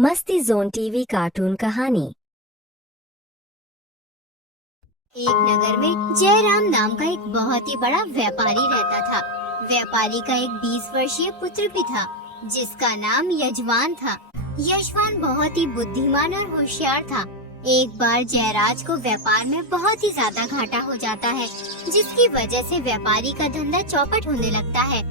मस्ती zone TV cartoon कहानी। एक नगर में जयराम नाम का एक बहुत ही बड़ा व्यापारी रहता था। व्यापारी का एक 20 वर्षीय पुत्र भी था जिसका नाम यजवान था। यजवान बहुत ही बुद्धिमान और होशियार था। एक बार जयराज को व्यापार में बहुत ही ज्यादा घाटा हो जाता है, जिसकी वजह से व्यापारी का धंधा चौपट होने लगता है।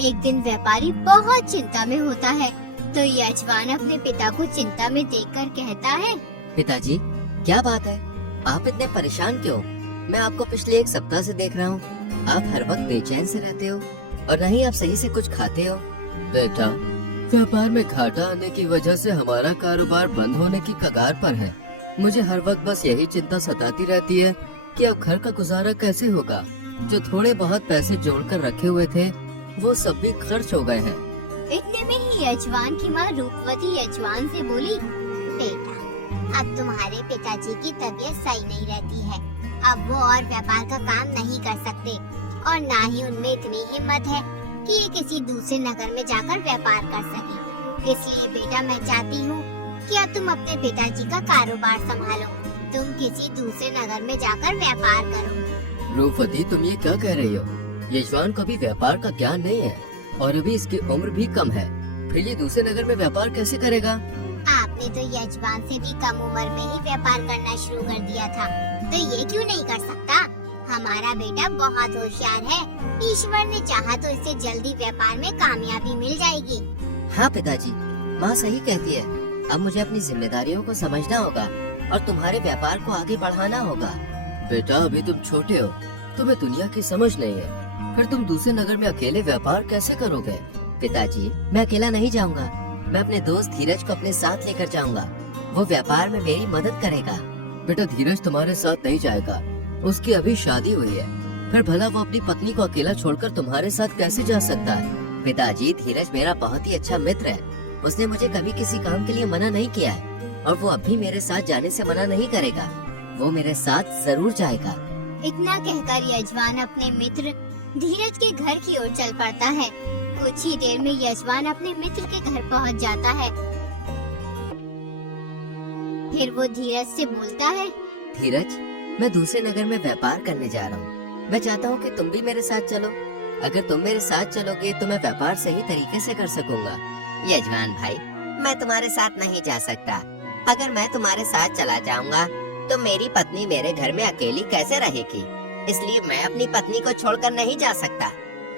एक दिन व्यापारी बहुत चिंता में होता है तो यजवान अपने पिता को चिंता में देखकर कहता है, पिताजी, क्या बात है? आप इतने परेशान क्यों? मैं आपको पिछले एक सप्ताह से देख रहा हूँ। आप हर वक्त बेचैन से रहते हो और न ही आप सही से कुछ खाते हो। बेटा, व्यापार में घाटा आने की वजह से हमारा कारोबार बंद होने की कगार पर है। मुझे हर वक्त बस यही चिंता सताती रहती है कि अब घर का गुजारा कैसे होगा। जो थोड़े बहुत पैसे जोड़कर रखे हुए थे वो सब भी खर्च हो गए हैं। इतने में ही यजवान की माँ रूपवती यजवान से बोली, बेटा, अब तुम्हारे पिताजी की तबीयत सही नहीं रहती है। अब वो और व्यापार का काम नहीं कर सकते और ना ही उनमें इतनी हिम्मत है कि ये किसी दूसरे नगर में जाकर व्यापार कर सके। इसलिए बेटा, मैं चाहती हूँ कि अब तुम अपने पिताजी का कारोबार संभालो। तुम किसी दूसरे नगर में जाकर व्यापार करो। रूपवती, तुम ये क्या कह रही हो? यजवान को भी व्यापार का ज्ञान नहीं है और अभी इसकी उम्र भी कम है, फिर ये दूसरे नगर में व्यापार कैसे करेगा? आपने तो यजमान से भी कम उम्र में ही व्यापार करना शुरू कर दिया था, तो ये क्यों नहीं कर सकता? हमारा बेटा बहुत होशियार है। ईश्वर ने चाहा तो इसे जल्दी व्यापार में कामयाबी मिल जाएगी। हाँ पिताजी, माँ सही कहती है। अब मुझे अपनी जिम्मेदारियों को समझना होगा और तुम्हारे व्यापार को आगे बढ़ाना होगा। बेटा, अभी तुम छोटे हो, तुम्हें दुनिया की समझ नहीं है, फिर तुम दूसरे नगर में अकेले व्यापार कैसे करोगे? पिताजी, मैं अकेला नहीं जाऊंगा। मैं अपने दोस्त धीरज को अपने साथ लेकर जाऊंगा। वो व्यापार में मेरी मदद करेगा। बेटा, धीरज तुम्हारे साथ नहीं जाएगा। उसकी अभी शादी हुई है, फिर भला वो अपनी पत्नी को अकेला छोड़कर तुम्हारे साथ कैसे जा सकता है? पिताजी, धीरज मेरा बहुत ही अच्छा मित्र है। उसने मुझे कभी किसी काम के लिए मना नहीं किया है और वो अब भी मेरे साथ जाने से मना नहीं करेगा। वो मेरे साथ जरूर जाएगा। इतना कहकर यजमान अपने मित्र धीरज के घर की ओर चल पड़ता है। कुछ ही देर में यजमान अपने मित्र के घर पहुंच जाता है। फिर वो धीरज से बोलता है, धीरज, मैं दूसरे नगर में व्यापार करने जा रहा हूँ। मैं चाहता हूँ कि तुम भी मेरे साथ चलो। अगर तुम मेरे साथ चलोगे तो मैं व्यापार सही तरीके से कर सकूंगा। यजमान भाई, मैं तुम्हारे साथ नहीं जा सकता। अगर मैं तुम्हारे साथ चला जाऊंगा तो मेरी पत्नी मेरे घर में अकेली कैसे रहेगी? इसलिए मैं अपनी पत्नी को छोड़कर नहीं जा सकता।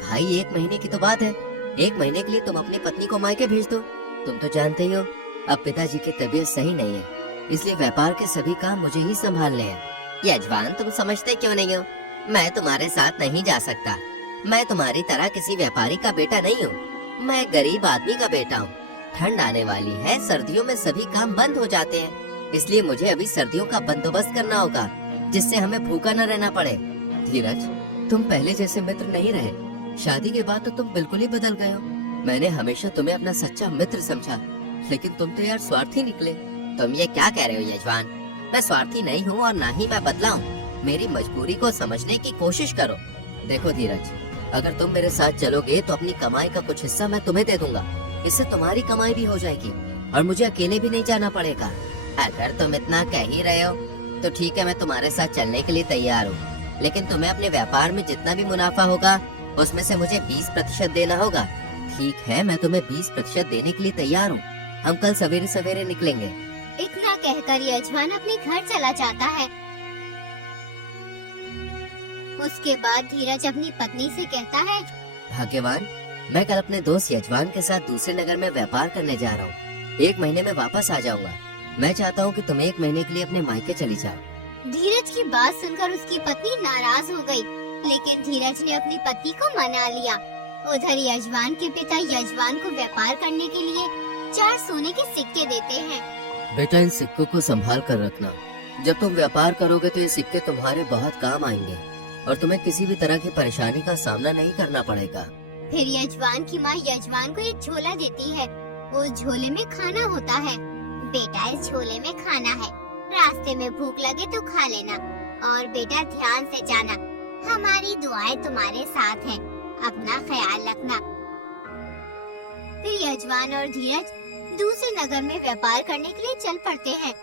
भाई, 1 महीने की तो बात है। 1 महीने के लिए तुम अपनी पत्नी को मायके भेज दो। तुम तो जानते ही हो अब पिताजी की तबीयत सही नहीं है, इसलिए व्यापार के सभी काम मुझे ही संभालने हैं। यजमान, तुम समझते क्यों नहीं हो? मैं तुम्हारे साथ नहीं जा सकता। मैं तुम्हारी तरह किसी व्यापारी का बेटा नहीं हूँ। मैं गरीब आदमी का बेटा हूँ। ठंड आने वाली है, सर्दियों में सभी काम बंद हो जाते हैं, इसलिए मुझे अभी सर्दियों का बंदोबस्त करना होगा जिससे हमें भूखा न रहना पड़े। धीरज, तुम पहले जैसे मित्र नहीं रहे। शादी के बाद तो तुम बिल्कुल ही बदल गए हो। मैंने हमेशा तुम्हें अपना सच्चा मित्र समझा, लेकिन तुम तो यार स्वार्थी निकले। तुम ये क्या कह रहे हो यजमान? मैं स्वार्थी नहीं हूँ और ना ही मैं बदला हूँ। मेरी मजबूरी को समझने की कोशिश करो। देखो धीरज, अगर तुम मेरे साथ चलोगे तो अपनी कमाई का कुछ हिस्सा मैं तुम्हें दे दूंगा। इससे तुम्हारी कमाई भी हो जाएगी और मुझे अकेले भी नहीं जाना पड़ेगा। अगर तुम इतना कह ही रहे हो तो ठीक है, मैं तुम्हारे साथ चलने के लिए तैयार हूँ, लेकिन तुम्हें अपने व्यापार में जितना भी मुनाफा होगा उसमें से मुझे 20% देना होगा। ठीक है, मैं तुम्हें 20% देने के लिए तैयार हूँ। हम कल सवेरे सवेरे निकलेंगे। इतना कहकर यजमान अपने घर चला जाता है। उसके बाद धीरज अपनी पत्नी से कहता है, भाग्यवान, मैं कल अपने दोस्त यजमान के साथ दूसरे नगर में व्यापार करने जा रहा हूँ। 1 महीने में वापस आ जाऊंगा। मैं चाहता हूँ कि तुम 1 महीने के लिए अपने मायके चली जाओ। धीरज की बात सुनकर उसकी पत्नी नाराज हो गई, लेकिन धीरज ने अपनी पत्नी को मना लिया। उधर यजमान के पिता यजमान को व्यापार करने के लिए 4 सोने के सिक्के देते हैं। बेटा, इन सिक्कों को संभाल कर रखना। जब तुम व्यापार करोगे तो ये सिक्के तुम्हारे बहुत काम आएंगे और तुम्हें किसी भी तरह की परेशानी का सामना नहीं करना पड़ेगा। फिर यजमान की माँ यजमान को एक झोला देती है। उस झोले में खाना होता है। बेटा, इस झोले में खाना है, रास्ते में भूख लगे तो खा लेना और बेटा ध्यान से जाना। हमारी दुआएं तुम्हारे साथ हैं। अपना ख्याल रखना। फिर यजमान और धीरज दूसरे नगर में व्यापार करने के लिए चल पड़ते हैं।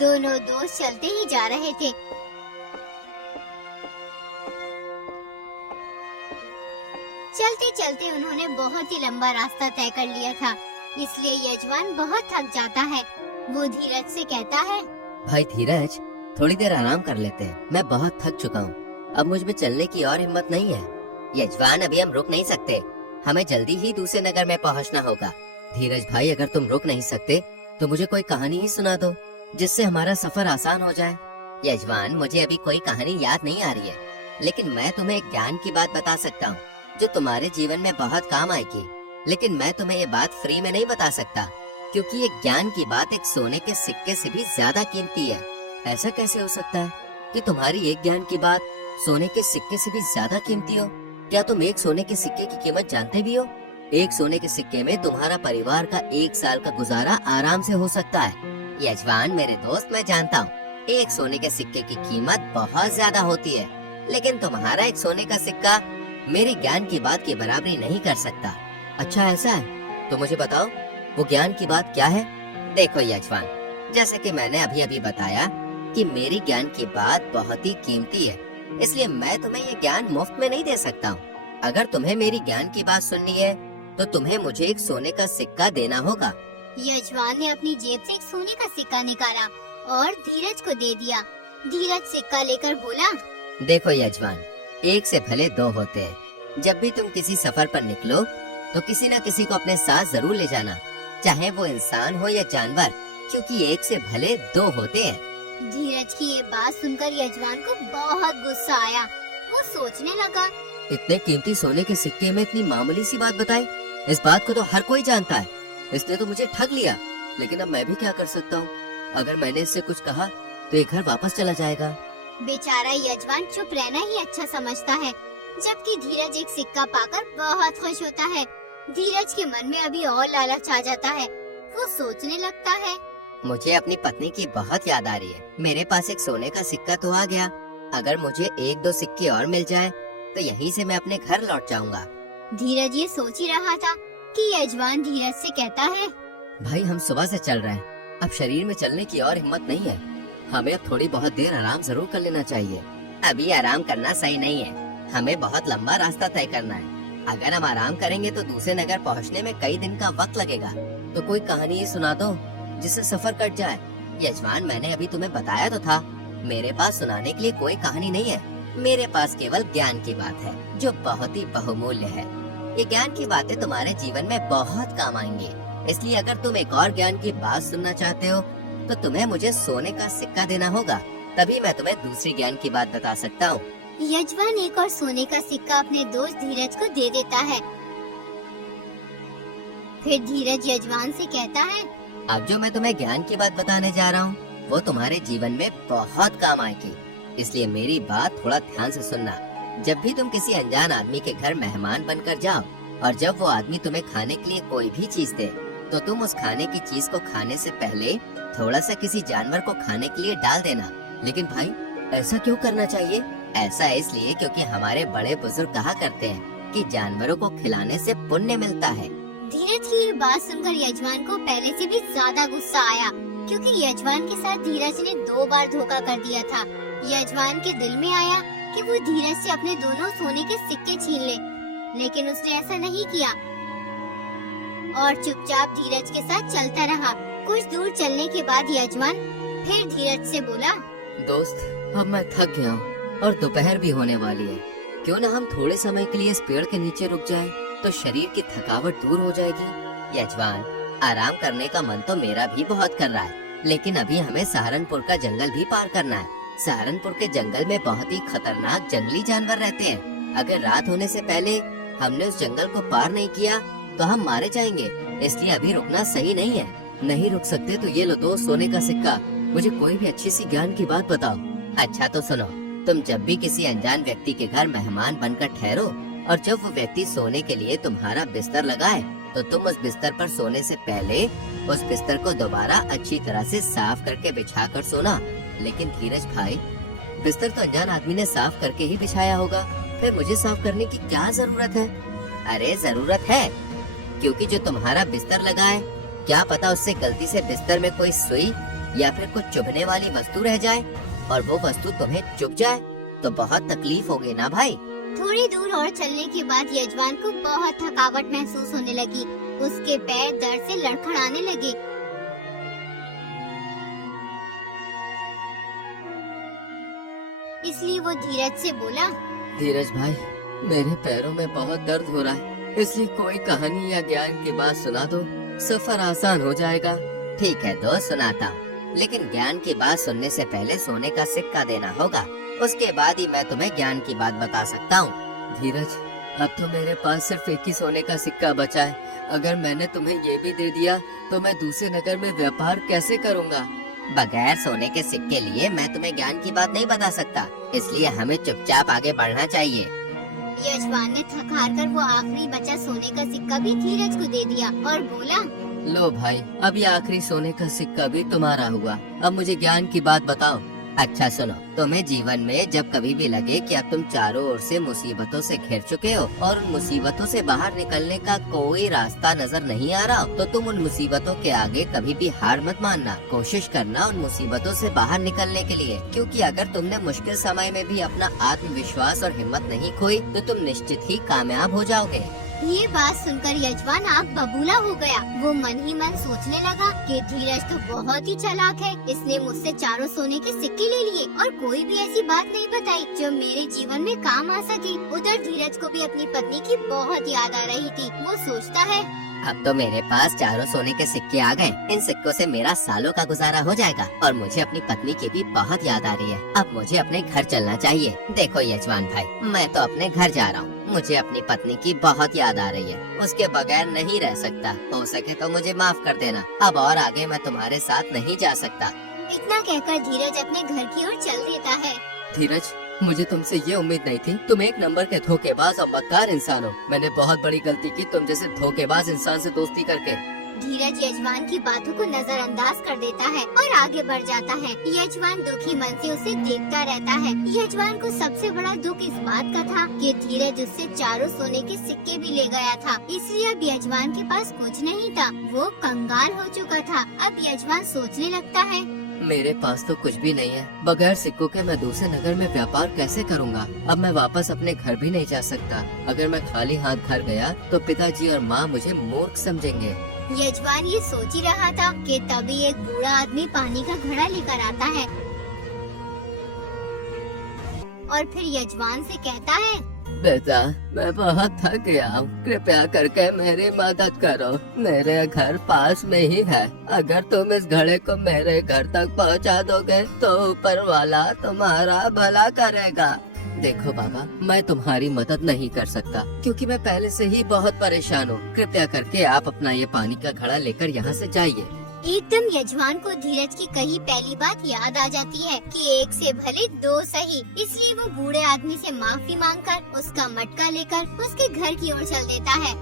दोनों दोस्त चलते ही जा रहे थे। चलते चलते उन्होंने बहुत ही लंबा रास्ता तय कर लिया था, इसलिए यजमान बहुत थक जाता है। वो धीरज से कहता है, भाई धीरज, थोड़ी देर आराम कर लेते हैं। मैं बहुत थक चुका हूँ, अब मुझ में चलने की और हिम्मत नहीं है। यजमान, अभी हम रुक नहीं सकते, हमें जल्दी ही दूसरे नगर में पहुँचना होगा। धीरज भाई, अगर तुम रुक नहीं सकते तो मुझे कोई कहानी ही सुना दो, जिससे हमारा सफर आसान हो जाए। यजमान, मुझे अभी कोई कहानी याद नहीं आ रही है, लेकिन मैं तुम्हें एक ज्ञान की बात बता सकता हूँ जो तुम्हारे जीवन में बहुत काम आएगी। लेकिन मैं तुम्हें ये बात फ्री में नहीं बता सकता, क्योंकि ये ज्ञान की बात एक सोने के सिक्के से भी ज्यादा कीमती है। ऐसा कैसे हो सकता है कि तुम्हारी एक ज्ञान की बात सोने के सिक्के से भी ज्यादा कीमती हो? क्या तुम एक सोने के सिक्के की कीमत जानते भी हो? एक सोने के सिक्के में तुम्हारा परिवार का 1 साल का गुजारा आराम से हो सकता है। यजमान मेरे दोस्त, मैं जानता हूँ एक सोने के सिक्के की कीमत बहुत ज्यादा होती है, लेकिन तुम्हारा एक सोने का सिक्का मेरे ज्ञान की बात की बराबरी नहीं कर सकता। अच्छा ऐसा है, तो मुझे बताओ वो ज्ञान की बात क्या है? देखो यजमान, जैसे कि मैंने अभी अभी बताया कि मेरी ज्ञान की बात बहुत ही कीमती है, इसलिए मैं तुम्हें ये ज्ञान मुफ्त में नहीं दे सकता हूँ। अगर तुम्हें मेरी ज्ञान की बात सुननी है तो तुम्हें मुझे एक सोने का सिक्का देना होगा। यजमान ने अपनी जेब से एक सोने का सिक्का निकाला और धीरज को दे दिया। धीरज सिक्का लेकर बोला, देखो यजमान, एक से भले 2 होते हैं। जब भी तुम किसी सफर पर निकलो तो किसी न किसी को अपने साथ जरूर ले जाना, चाहे वो इंसान हो या जानवर, क्योंकि एक से भले 2 होते हैं। धीरज की ये बात सुनकर यजमान को बहुत गुस्सा आया। वो सोचने लगा, इतने कीमती सोने के सिक्के में इतनी मामूली सी बात बताई? इस बात को तो हर कोई जानता है। इसने तो मुझे ठग लिया, लेकिन अब मैं भी क्या कर सकता हूँ? अगर मैंने इससे कुछ कहा तो ये घर वापस चला जाएगा। बेचारा यजमान चुप रहना ही अच्छा समझता है, जबकि धीरज एक सिक्का पाकर बहुत खुश होता है। धीरज के मन में अभी और लालच आ जाता है। वो सोचने लगता है, मुझे अपनी पत्नी की बहुत याद आ रही है। मेरे पास एक सोने का सिक्का तो आ गया, अगर मुझे 1-2 सिक्के और मिल जाए तो यहीं से मैं अपने घर लौट जाऊंगा। धीरज ये सोच ही रहा था कि यजमान धीरज से कहता है, भाई हम सुबह से चल रहे हैं, अब शरीर में चलने की और हिम्मत नहीं है। हमें अब थोड़ी बहुत देर आराम जरूर कर लेना चाहिए। अभी आराम करना सही नहीं है, हमें बहुत लंबा रास्ता तय करना है। अगर हम आराम करेंगे तो दूसरे नगर पहुंचने में कई दिन का वक्त लगेगा। तो कोई कहानी ही सुना दो जिससे सफर कट जाए। यजमान, मैंने अभी तुम्हें बताया तो था, मेरे पास सुनाने के लिए कोई कहानी नहीं है। मेरे पास केवल ज्ञान की बात है जो बहुत ही बहुमूल्य है। ये ज्ञान की बातें तुम्हारे जीवन में बहुत काम आएंगी, इसलिए अगर तुम एक और ज्ञान की बात सुनना चाहते हो तो तुम्हें मुझे सोने का सिक्का देना होगा, तभी मैं तुम्हें दूसरी ज्ञान की बात बता सकता हूँ। यजमान एक और सोने का सिक्का अपने दोस्त धीरज को दे देता है। फिर धीरज यजमान से कहता है, अब जो मैं तुम्हें ज्ञान की बात बताने जा रहा हूँ वो तुम्हारे जीवन में बहुत काम आएगी, इसलिए मेरी बात थोड़ा ध्यान से सुनना। जब भी तुम किसी अनजान आदमी के घर मेहमान बनकर जाओ और जब वो आदमी तुम्हें खाने के लिए कोई भी चीज दे, तो तुम उस खाने की चीज को खाने से पहले थोड़ा सा किसी जानवर को खाने के लिए डाल देना। लेकिन भाई, ऐसा क्यों करना चाहिए? ऐसा इसलिए क्योंकि हमारे बड़े बुजुर्ग कहा करते हैं कि जानवरों को खिलाने से पुण्य मिलता है। धीरज की ये बात सुनकर यजमान को पहले से भी ज्यादा गुस्सा आया, क्योंकि यजमान के साथ धीरज ने 2 बार धोखा कर दिया था। यजमान के दिल में आया कि वो धीरज से अपने दोनों सोने के सिक्के छीन ले, लेकिन उसने ऐसा नहीं किया और चुपचाप धीरज के साथ चलता रहा। कुछ दूर चलने के बाद यजमान फिर धीरज से बोला, दोस्त, अब मैं थक गया हूँ और दोपहर भी होने वाली है। क्यों न हम थोड़े समय के लिए इस पेड़ के नीचे रुक जाएं, तो शरीर की थकावट दूर हो जाएगी। यजमान, आराम करने का मन तो मेरा भी बहुत कर रहा है, लेकिन अभी हमें सहारनपुर का जंगल भी पार करना है। सहारनपुर के जंगल में बहुत ही खतरनाक जंगली जानवर रहते हैं। अगर रात होने से पहले हमने उस जंगल को पार नहीं किया तो हम मारे जाएंगे, इसलिए अभी रुकना सही नहीं है। नहीं रुक सकते तो ये लो दोस्त, सोने का सिक्का। मुझे कोई भी अच्छी सी ज्ञान की बात बताओ। अच्छा तो सुनो, तुम जब भी किसी अनजान व्यक्ति के घर मेहमान बनकर ठहरो और जब वो व्यक्ति सोने के लिए तुम्हारा बिस्तर लगाए, तो तुम उस बिस्तर पर सोने से पहले उस बिस्तर को दोबारा अच्छी तरह से साफ करके बिछा कर सोना। लेकिन धीरज भाई, बिस्तर तो अनजान आदमी ने साफ करके ही बिछाया होगा, फिर मुझे साफ करने की क्या जरूरत है? अरे जरूरत है, क्योंकि जो तुम्हारा बिस्तर लगा है, क्या पता उससे गलती से बिस्तर में कोई सुई या फिर कुछ चुभने वाली वस्तु रह जाए और वो वस्तु तुम्हें चुभ जाए तो बहुत तकलीफ होगी ना भाई। थोड़ी दूर और चलने के बाद यजमान को बहुत थकावट महसूस होने लगी। उसके पैर दर्द से लड़खड़ाने लगे। इसलिए वो धीरज से बोला, धीरज भाई, मेरे पैरों में बहुत दर्द हो रहा है, इसलिए कोई कहानी या ज्ञान की बात सुना दो, सफर आसान हो जाएगा। ठीक है दोस्त, सुनाता हूँ, लेकिन ज्ञान की बात सुनने से पहले सोने का सिक्का देना होगा, उसके बाद ही मैं तुम्हें ज्ञान की बात बता सकता हूँ। धीरज, अब तो मेरे पास सिर्फ एक ही सोने का सिक्का बचा है। अगर मैंने तुम्हें ये भी दे दिया तो मैं दूसरे नगर में व्यापार कैसे करूँगा? बगैर सोने के सिक्के लिए मैं तुम्हें ज्ञान की बात नहीं बता सकता, इसलिए हमें चुपचाप आगे बढ़ना चाहिए। यजमान ने थक हार कर वो आखिरी बचा सोने का सिक्का भी धीरज को दे दिया और बोला, लो भाई, अब ये आखिरी सोने का सिक्का भी तुम्हारा हुआ। अब मुझे ज्ञान की बात बताओ। अच्छा सुनो, तुम्हें जीवन में जब कभी भी लगे कि अब तुम चारों ओर से मुसीबतों से घिर चुके हो और उन मुसीबतों से बाहर निकलने का कोई रास्ता नजर नहीं आ रहा हो, तो तुम उन मुसीबतों के आगे कभी भी हार मत मानना। कोशिश करना उन मुसीबतों से बाहर निकलने के लिए, क्योंकि अगर तुमने मुश्किल समय में भी अपना आत्मविश्वास और हिम्मत नहीं खोई तो तुम निश्चित ही कामयाब हो जाओगे। ये बात सुनकर यजमान आग बबूला हो गया। वो मन ही मन सोचने लगा कि धीरज तो बहुत ही चालाक है, इसने मुझसे चारों सोने के सिक्के ले लिए और कोई भी ऐसी बात नहीं बताई जो मेरे जीवन में काम आ सके। उधर धीरज को भी अपनी पत्नी की बहुत याद आ रही थी। वो सोचता है, अब तो मेरे पास चारों सोने के सिक्के आ गए, इन सिक्कों से मेरा सालों का गुजारा हो जाएगा और मुझे अपनी पत्नी की भी बहुत याद आ रही है। अब मुझे अपने घर चलना चाहिए। देखो यजमान भाई, मैं तो अपने घर जा रहा हूँ, मुझे अपनी पत्नी की बहुत याद आ रही है, उसके बगैर नहीं रह सकता। हो सके तो मुझे माफ कर देना, अब और आगे मैं तुम्हारे साथ नहीं जा सकता। इतना कहकर धीरज अपने घर की ओर चल देता है। धीरज, मुझे तुमसे ये उम्मीद नहीं थी। तुम एक नंबर के धोखेबाज और मक्कार इंसान हो। मैंने बहुत बड़ी गलती की तुम जैसे धोखेबाज इंसान से दोस्ती करके। धीरज यजमान की बातों को नजरअंदाज कर देता है और आगे बढ़ जाता है। यजमान दुखी मन से उसे देखता रहता है। यजमान को सबसे बड़ा दुख इस बात का था कि धीरज उससे चारों सोने के सिक्के भी ले गया था, इसलिए अब यजमान के पास कुछ नहीं था। वो कंगाल हो चुका था। अब यजमान सोचने लगता है, मेरे पास तो कुछ भी नहीं है, बगैर सिक्कों के मैं दूसरे नगर में व्यापार कैसे करूंगा? अब मैं वापस अपने घर भी नहीं जा सकता। अगर मैं खाली हाथ घर गया तो पिताजी और माँ मुझे मूर्ख समझेंगे। यजमान ये सोच ही रहा था कि तभी एक बूढ़ा आदमी पानी का घड़ा लेकर आता है और फिर यजमान से कहता है, बेटा, मैं बहुत थक गया हूँ, कृपया करके मेरी मदद करो। मेरे घर पास में ही है। अगर तुम इस घड़े को मेरे घर तक पहुँचा दोगे तो ऊपर वाला तुम्हारा भला करेगा। देखो बाबा, मैं तुम्हारी मदद नहीं कर सकता क्योंकि मैं पहले से ही बहुत परेशान हूँ। कृपया करके आप अपना ये पानी का घड़ा लेकर यहाँ से जाइए। एकदम यजमान को धीरज की कही पहली बात याद आ जाती है कि एक से भले दो सही। इसलिए वो बूढ़े आदमी से माफी मांगकर उसका मटका लेकर उसके घर की ओर चल देता है।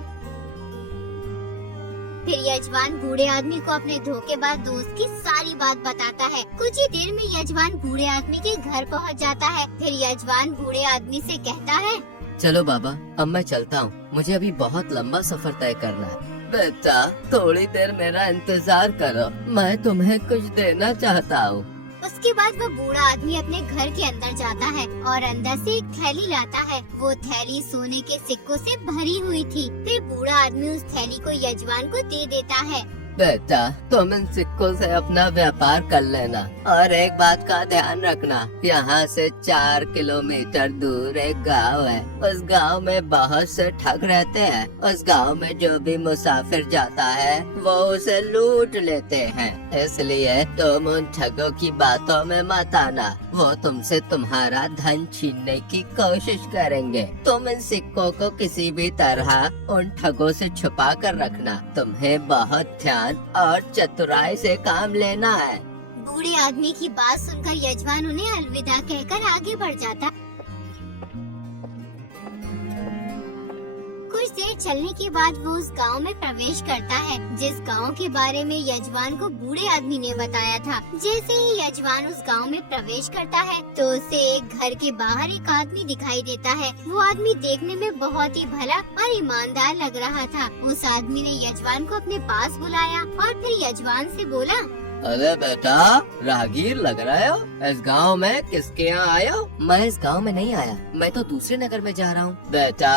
फिर यजमान बूढ़े आदमी को अपने धोखेबाज दोस्त की सारी बात बताता है। कुछ ही देर में यजमान बूढ़े आदमी के घर पहुंच जाता है। फिर यजमान बूढ़े आदमी से कहता है, चलो बाबा, अब मैं चलता हूँ, मुझे अभी बहुत लंबा सफर तय करना है। बेटा, थोड़ी देर मेरा इंतजार करो, मैं तुम्हें कुछ देना चाहता हूँ। उसके बाद वो बूढ़ा आदमी अपने घर के अंदर जाता है और अंदर से एक थैली लाता है। वो थैली सोने के सिक्कों से भरी हुई थी। फिर बूढ़ा आदमी उस थैली को यजमान को दे देता है। बेटा, तुम इन सिक्कों से अपना व्यापार कर लेना और एक बात का ध्यान रखना, यहाँ से 4 किलोमीटर दूर एक गांव है। उस गांव में बहुत से ठग रहते हैं। उस गांव में जो भी मुसाफिर जाता है वो उसे लूट लेते हैं, इसलिए तुम उन ठगों की बातों में मत आना। वो तुमसे तुम्हारा धन छीनने की कोशिश करेंगे। तुम इन सिक्कों को किसी भी तरह उन ठगों से छुपा कर रखना। तुम्हें बहुत ध्यान और चतुराई से काम लेना है। बूढ़े आदमी की बात सुनकर यजमान उन्हें अलविदा कहकर आगे बढ़ जाता। कुछ कुछ देर चलने के बाद वो उस गांव में प्रवेश करता है जिस गांव के बारे में यजमान को बूढ़े आदमी ने बताया था। जैसे ही यजमान उस गांव में प्रवेश करता है तो उसे एक घर के बाहर एक आदमी दिखाई देता है। वो आदमी देखने में बहुत ही भला और ईमानदार लग रहा था। उस आदमी ने यजमान को अपने पास बुलाया और फिर यजमान से बोला, अरे बेटा, राहगीर लग रहे हो। इस गांव में किसके यहाँ आए हो? मैं इस गांव में नहीं आया, मैं तो दूसरे नगर में जा रहा हूँ। बेटा,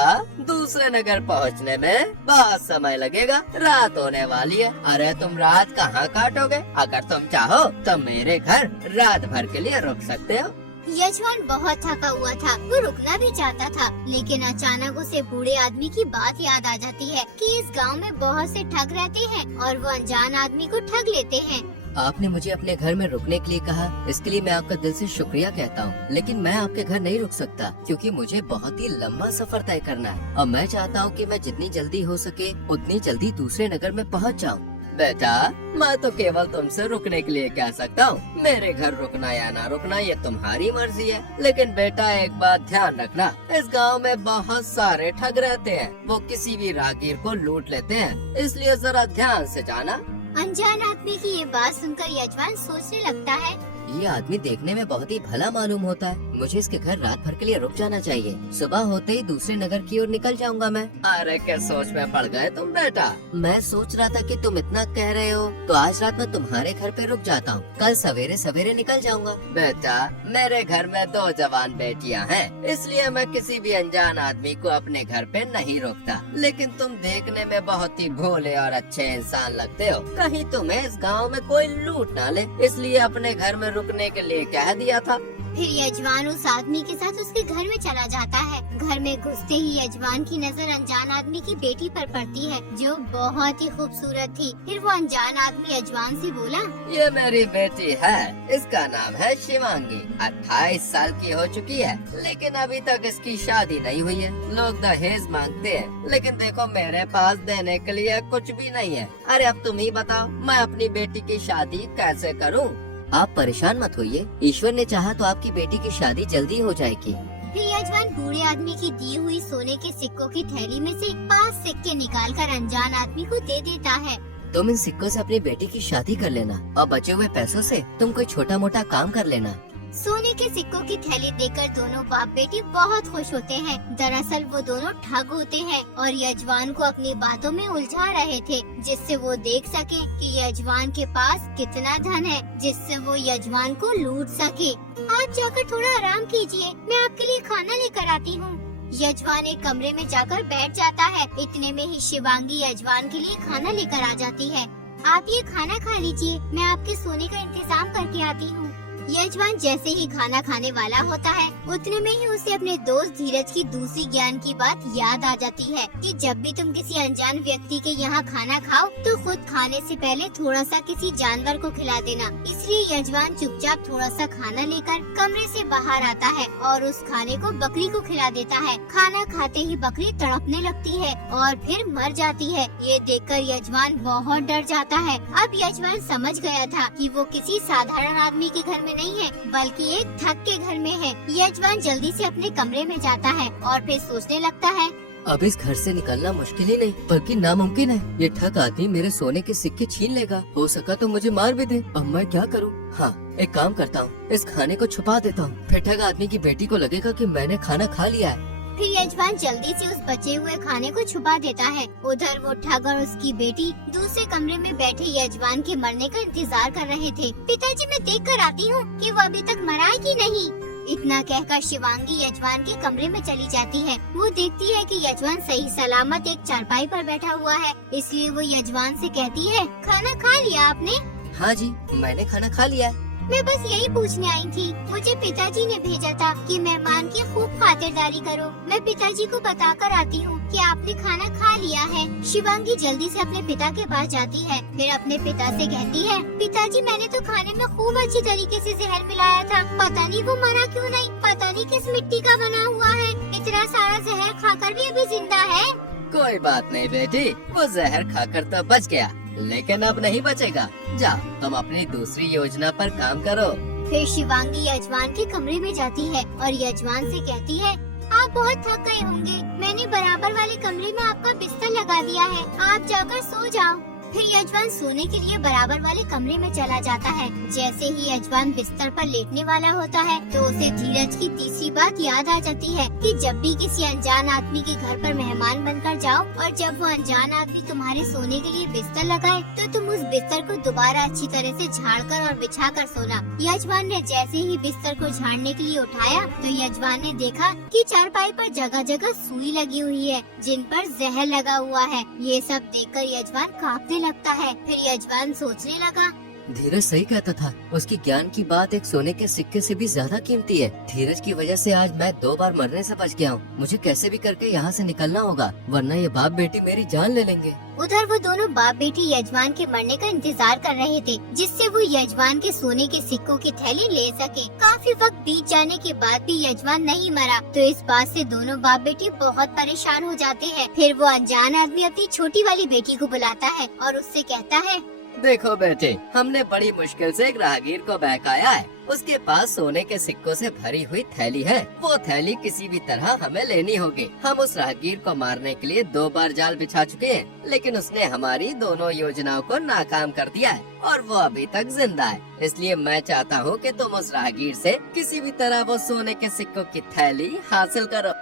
दूसरे नगर पहुँचने में बहुत समय लगेगा, रात होने वाली है। अरे तुम रात कहाँ काटोगे? अगर तुम चाहो तो मेरे घर रात भर के लिए रुक सकते हो। यजमान बहुत थका हुआ था, वो रुकना भी चाहता था, लेकिन अचानक उसे बूढ़े आदमी की बात याद आ जाती है कि इस गांव में बहुत से ठग रहते हैं और वो अनजान आदमी को ठग लेते हैं। आपने मुझे अपने घर में रुकने के लिए कहा, इसके लिए मैं आपका दिल से शुक्रिया कहता हूँ, लेकिन मैं आपके घर नहीं रुक सकता क्योंकि मुझे बहुत ही लंबा सफर तय करना है और मैं चाहता हूँ कि मैं जितनी जल्दी हो सके उतनी जल्दी दूसरे नगर में पहुँच जाऊँ। बेटा, मैं तो केवल तुमसे रुकने के लिए कह सकता हूँ। मेरे घर रुकना या ना रुकना ये तुम्हारी मर्जी है, लेकिन बेटा एक बात ध्यान रखना, इस गांव में बहुत सारे ठग रहते हैं। वो किसी भी राहगीर को लूट लेते हैं, इसलिए जरा ध्यान से जाना। अनजान आदमी की ये बात सुनकर यजमान सोचने लगता है, ये आदमी देखने में बहुत ही भला मालूम होता है, मुझे इसके घर रात भर के लिए रुक जाना चाहिए। सुबह होते ही दूसरे नगर की ओर निकल जाऊंगा मैं। अरे क्या सोच में पड़ गए तुम बेटा? मैं सोच रहा था कि तुम इतना कह रहे हो तो आज रात मैं तुम्हारे घर पे रुक जाता हूँ, कल सवेरे सवेरे निकल जाऊंगा। बेटा, मेरे घर में 2 जवान बेटियाँ हैं, इसलिए मैं किसी भी अनजान आदमी को अपने घर पे नहीं रोकता। लेकिन तुम देखने में बहुत ही भोले और अच्छे इंसान लगते हो, कहीं तुम्हें इस गाँव में कोई लूट ना ले, इसलिए अपने घर में रुकने के लिए कह दिया था। फिर यजमान उस आदमी के साथ उसके घर में चला जाता है। घर में घुसते ही यजमान की नजर अनजान आदमी की बेटी पर पड़ती है जो बहुत ही खूबसूरत थी। फिर वो अनजान आदमी यजमान से बोला, ये मेरी बेटी है, इसका नाम है शिवांगी। 28 साल की हो चुकी है, लेकिन अभी तक इसकी शादी नहीं हुई है। लोग दहेज मांगते हैं, लेकिन देखो मेरे पास देने के लिए कुछ भी नहीं है। अरे अब तुम ही बताओ, मैं अपनी बेटी की शादी कैसे करूँ? आप परेशान मत होइए, ईश्वर ने चाहा तो आपकी बेटी की शादी जल्दी हो जाएगी। फिर यजमान बूढ़े आदमी की दी हुई सोने के सिक्कों की थैली में से 5 सिक्के निकालकर अनजान आदमी को दे देता है। तुम इन सिक्कों से अपनी बेटी की शादी कर लेना और बचे हुए पैसों से तुम कोई छोटा मोटा काम कर लेना। सोने के सिक्कों की थैली देकर दोनों बाप बेटी बहुत खुश होते हैं। दरअसल वो दोनों ठग होते हैं और यजमान को अपनी बातों में उलझा रहे थे, जिससे वो देख सके कि यजमान के पास कितना धन है, जिससे वो यजमान को लूट सके। आप जाकर थोड़ा आराम कीजिए, मैं आपके लिए खाना लेकर आती हूँ। यजमान एक कमरे में जाकर बैठ जाता है। इतने में ही शिवांगी यजमान के लिए खाना लेकर आ जाती है। आप ये खाना खा लीजिए, मैं आपके सोने का इंतजाम करके आती हूँ। यजमान जैसे ही खाना खाने वाला होता है, उतने में ही उसे अपने दोस्त धीरज की दूसरी ज्ञान की बात याद आ जाती है कि जब भी तुम किसी अनजान व्यक्ति के यहाँ खाना खाओ तो खुद खाने से पहले थोड़ा सा किसी जानवर को खिला देना। इसलिए यजमान चुपचाप थोड़ा सा खाना लेकर कमरे से बाहर आता है और उस खाने को बकरी को खिला देता है। खाना खाते ही बकरी तड़पने लगती है और फिर मर जाती है। ये देखकर यजमान बहुत डर जाता है। अब यजमान समझ गया था कि वो किसी साधारण आदमी के घर में नहीं है, बल्कि एक ठग के घर में है। यजमान जल्दी से अपने कमरे में जाता है और फिर सोचने लगता है, अब इस घर से निकलना मुश्किल ही नहीं बल्कि नामुमकिन है। ये ठग आदमी मेरे सोने के सिक्के छीन लेगा, हो सका तो मुझे मार भी दे। अब मैं क्या करूँ? हाँ, एक काम करता हूँ, इस खाने को छुपा देता हूँ, फिर ठग आदमी की बेटी को लगेगा कि मैंने खाना खा लिया है। फिर यजमान जल्दी से उस बचे हुए खाने को छुपा देता है। उधर वो ठग और उसकी बेटी दूसरे कमरे में बैठे यजमान के मरने का इंतजार कर रहे थे। पिताजी, मैं देख कर आती हूँ कि वो अभी तक मरा है कि नहीं। इतना कहकर शिवांगी यजमान के कमरे में चली जाती है। वो देखती है कि यजमान सही सलामत एक चारपाई पर बैठा हुआ है, इसलिए वो यजमान से कहती है, खाना खा लिया आपने? हाँ जी, मैंने खाना खा लिया है। मैं बस यही पूछने आई थी। मुझे पिताजी ने भेजा था कि मेहमान की खूब खातिरदारी करो। मैं पिताजी को बताकर आती हूँ कि आपने खाना खा लिया है। शिवांगी जल्दी से अपने पिता के पास जाती है, फिर अपने पिता से कहती है, पिताजी मैंने तो खाने में खूब अच्छी तरीके से जहर मिलाया था, पता नहीं वो मरा क्यों नहीं, पता नहीं किस मिट्टी का बना हुआ है, इतना सारा जहर खाकर भी अभी जिंदा है। कोई बात नहीं बेटी, वो जहर खाकर तो बच गया, लेकिन अब नहीं बचेगा। जाओ तुम अपनी दूसरी योजना पर काम करो। फिर शिवांगी यजमान के कमरे में जाती है और यजमान से कहती है, आप बहुत थक गए होंगे। मैंने बराबर वाले कमरे में आपका बिस्तर लगा दिया है, आप जाकर सो जाओ। फिर यजमान सोने के लिए बराबर वाले कमरे में चला जाता है। जैसे ही यजमान बिस्तर पर लेटने वाला होता है तो उसे धीरज की तीसरी बात याद आ जाती है कि जब भी किसी अनजान आदमी के घर पर मेहमान बनकर जाओ और जब वो अनजान आदमी तुम्हारे सोने के लिए बिस्तर लगाए तो तुम उस बिस्तर को दोबारा अच्छी तरह से झाड़कर और बिछाकर सोना। यजमान ने जैसे ही बिस्तर को झाड़ने के लिए उठाया तो यजमान ने देखा कि चारपाई पर जगह जगह सुई लगी हुई है जिन पर जहर लगा हुआ है। ये सब देखकर यजमान कांपने लगता है। फिर यजमान सोचने लगा, धीरज सही कहता था, उसकी ज्ञान की बात एक सोने के सिक्के से भी ज्यादा कीमती है। धीरज की वजह से आज मैं 2 बार मरने से बच गया हूँ। मुझे कैसे भी करके यहाँ से निकलना होगा, वरना ये बाप बेटी मेरी जान ले लेंगे। उधर वो दोनों बाप बेटी यजमान के मरने का इंतजार कर रहे थे जिससे वो यजमान के सोने के सिक्कों की थैली ले सके। काफी वक्त बीत जाने के बाद भी यजमान नहीं मरा तो इस बात से दोनों बाप बेटी बहुत परेशान हो जाते हैं। फिर वो अनजान आदमी अपनी छोटी वाली बेटी को बुलाता है और उससे कहता है, देखो बेटे, हमने बड़ी मुश्किल से एक राहगीर को बहकाया है। उसके पास सोने के सिक्कों से भरी हुई थैली है। वो थैली किसी भी तरह हमें लेनी होगी। हम उस राहगीर को मारने के लिए 2 बार जाल बिछा चुके हैं, लेकिन उसने हमारी दोनों योजनाओं को नाकाम कर दिया है और वो अभी तक जिंदा है। इसलिए मैं चाहता हूँ कि तुम उस राहगीर से किसी भी तरह वो सोने के सिक्कों की थैली हासिल करो।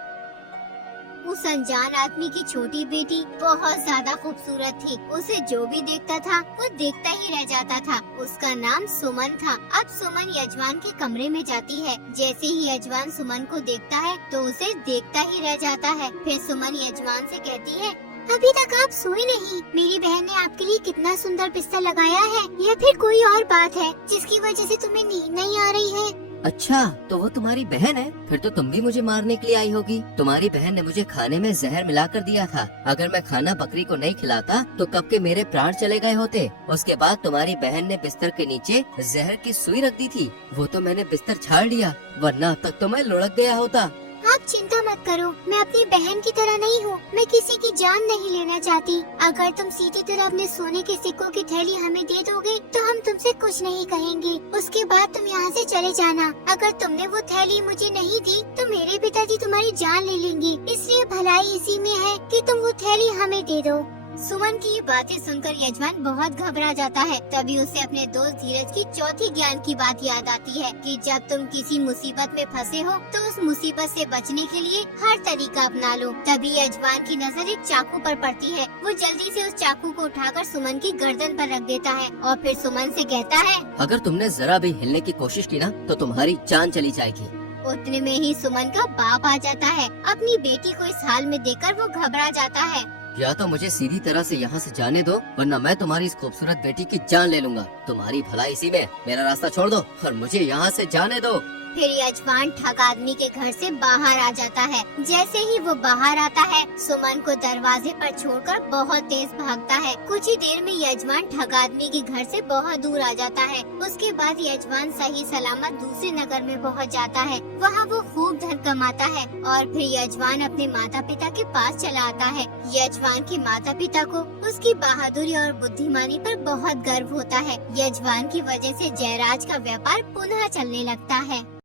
उस अनजान आदमी की छोटी बेटी बहुत ज्यादा खूबसूरत थी। उसे जो भी देखता था वो देखता ही रह जाता था। उसका नाम सुमन था। अब सुमन यजमान के कमरे में जाती है। जैसे ही यजमान सुमन को देखता है तो उसे देखता ही रह जाता है। फिर सुमन यजमान से कहती है, अभी तक आप सोए नहीं। मेरी बहन ने आपके लिए कितना सुंदर बिस्तर लगाया है, या फिर कोई और बात है जिसकी वजह से तुम्हें नींद नहीं आ रही है? अच्छा, तो वो तुम्हारी बहन है? फिर तो तुम भी मुझे मारने के लिए आई होगी। तुम्हारी बहन ने मुझे खाने में जहर मिलाकर दिया था। अगर मैं खाना बकरी को नहीं खिलाता तो कब के मेरे प्राण चले गए होते। उसके बाद तुम्हारी बहन ने बिस्तर के नीचे जहर की सुई रख दी थी। वो तो मैंने बिस्तर छाड़ लिया, वरना अब तक तो मैं लुढ़क गया होता। आप चिंता मत करो, मैं अपनी बहन की तरह नहीं हूँ। मैं किसी की जान नहीं लेना चाहती। अगर तुम सीधी तरह अपने सोने के सिक्कों की थैली हमें दे दोगे तो हम तुमसे कुछ नहीं कहेंगे। उसके बाद तुम यहाँ से चले जाना। अगर तुमने वो थैली मुझे नहीं दी तो मेरे पिताजी तुम्हारी जान ले लेंगे। इसलिए भलाई इसी में है कि तुम वो थैली हमें दे दो। सुमन की ये बातें सुनकर यजमान बहुत घबरा जाता है। तभी उसे अपने दोस्त धीरज की चौथी ज्ञान की बात याद आती है कि जब तुम किसी मुसीबत में फंसे हो तो उस मुसीबत से बचने के लिए हर तरीका अपना लो। तभी यजमान की नजर एक चाकू पर पड़ती है। वो जल्दी से उस चाकू को उठाकर सुमन की गर्दन पर रख देता है और फिर सुमन से कहता है, अगर तुमने जरा भी हिलने की कोशिश की ना तो तुम्हारी जान चली जाएगी। उतने में ही सुमन का बाप आ जाता है। अपनी बेटी को इस हाल में देखकर वो घबरा जाता है। या तो मुझे सीधी तरह से यहाँ से जाने दो, वरना मैं तुम्हारी इस खूबसूरत बेटी की जान ले लूंगा। तुम्हारी भलाई इसी में, मेरा रास्ता छोड़ दो और मुझे यहाँ से जाने दो। फिर यजमान ठग आदमी के घर से बाहर आ जाता है। जैसे ही वो बाहर आता है सुमन को दरवाजे पर छोड़कर बहुत तेज भागता है। कुछ ही देर में यजमान ठग आदमी के घर से बहुत दूर आ जाता है। उसके बाद यजमान सही सलामत दूसरे नगर में पहुंच जाता है। वहाँ वो खूब धन कमाता है और फिर यजमान अपने माता पिता के पास चला आता है। यजमान के माता पिता को उसकी बहादुरी और बुद्धिमानी पर बहुत गर्व होता है। यजमान की वजह से जयराज का व्यापार पुनः चलने लगता है।